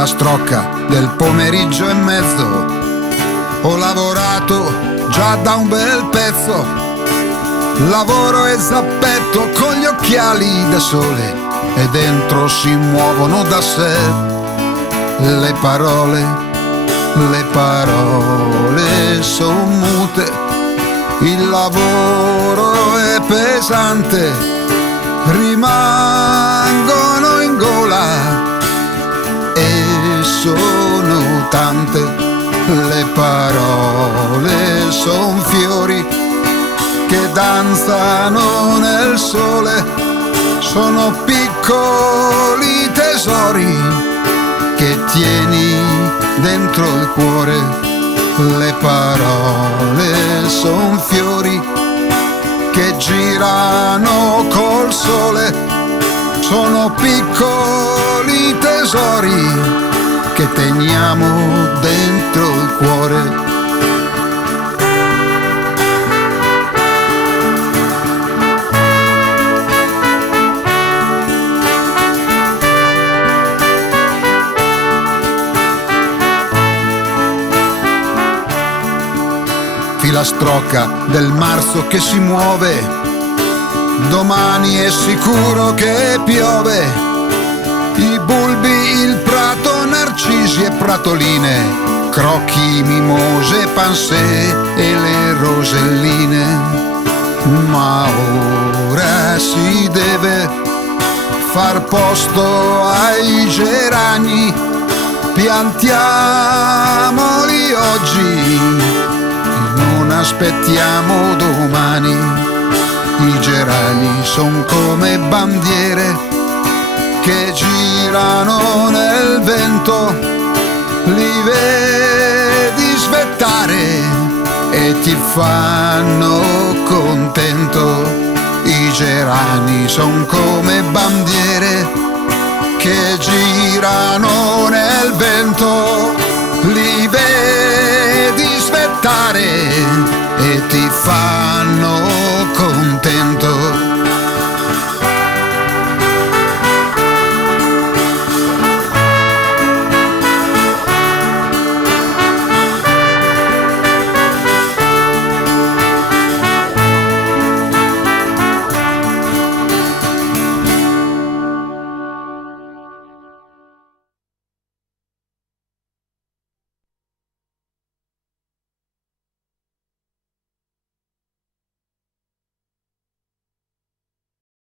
filastrocca del pomeriggio e mezzo. Ho lavorato già da un bel pezzo, lavoro e zappetto con gli occhiali da sole e dentro si muovono da sé le parole son mute, il lavoro è pesante, rimangono in gola e sono tante. Le parole son fiori che danzano nel sole, sono piccoli tesori che tieni dentro il cuore. Le parole son fiori che girano col sole, sono piccoli tesori che teniamo dentro il cuore. Filastrocca del marzo che si muove, domani è sicuro che piove. I bulbi, il prato, narcisi e pratoline, crocchi, mimose, pansè e le roselline. Ma ora si deve far posto ai gerani, piantiamoli oggi, non aspettiamo domani. I gerani son come bandiere che girano nel vento, li vedi svettare e ti fanno contento. I gerani son come bandiere che girano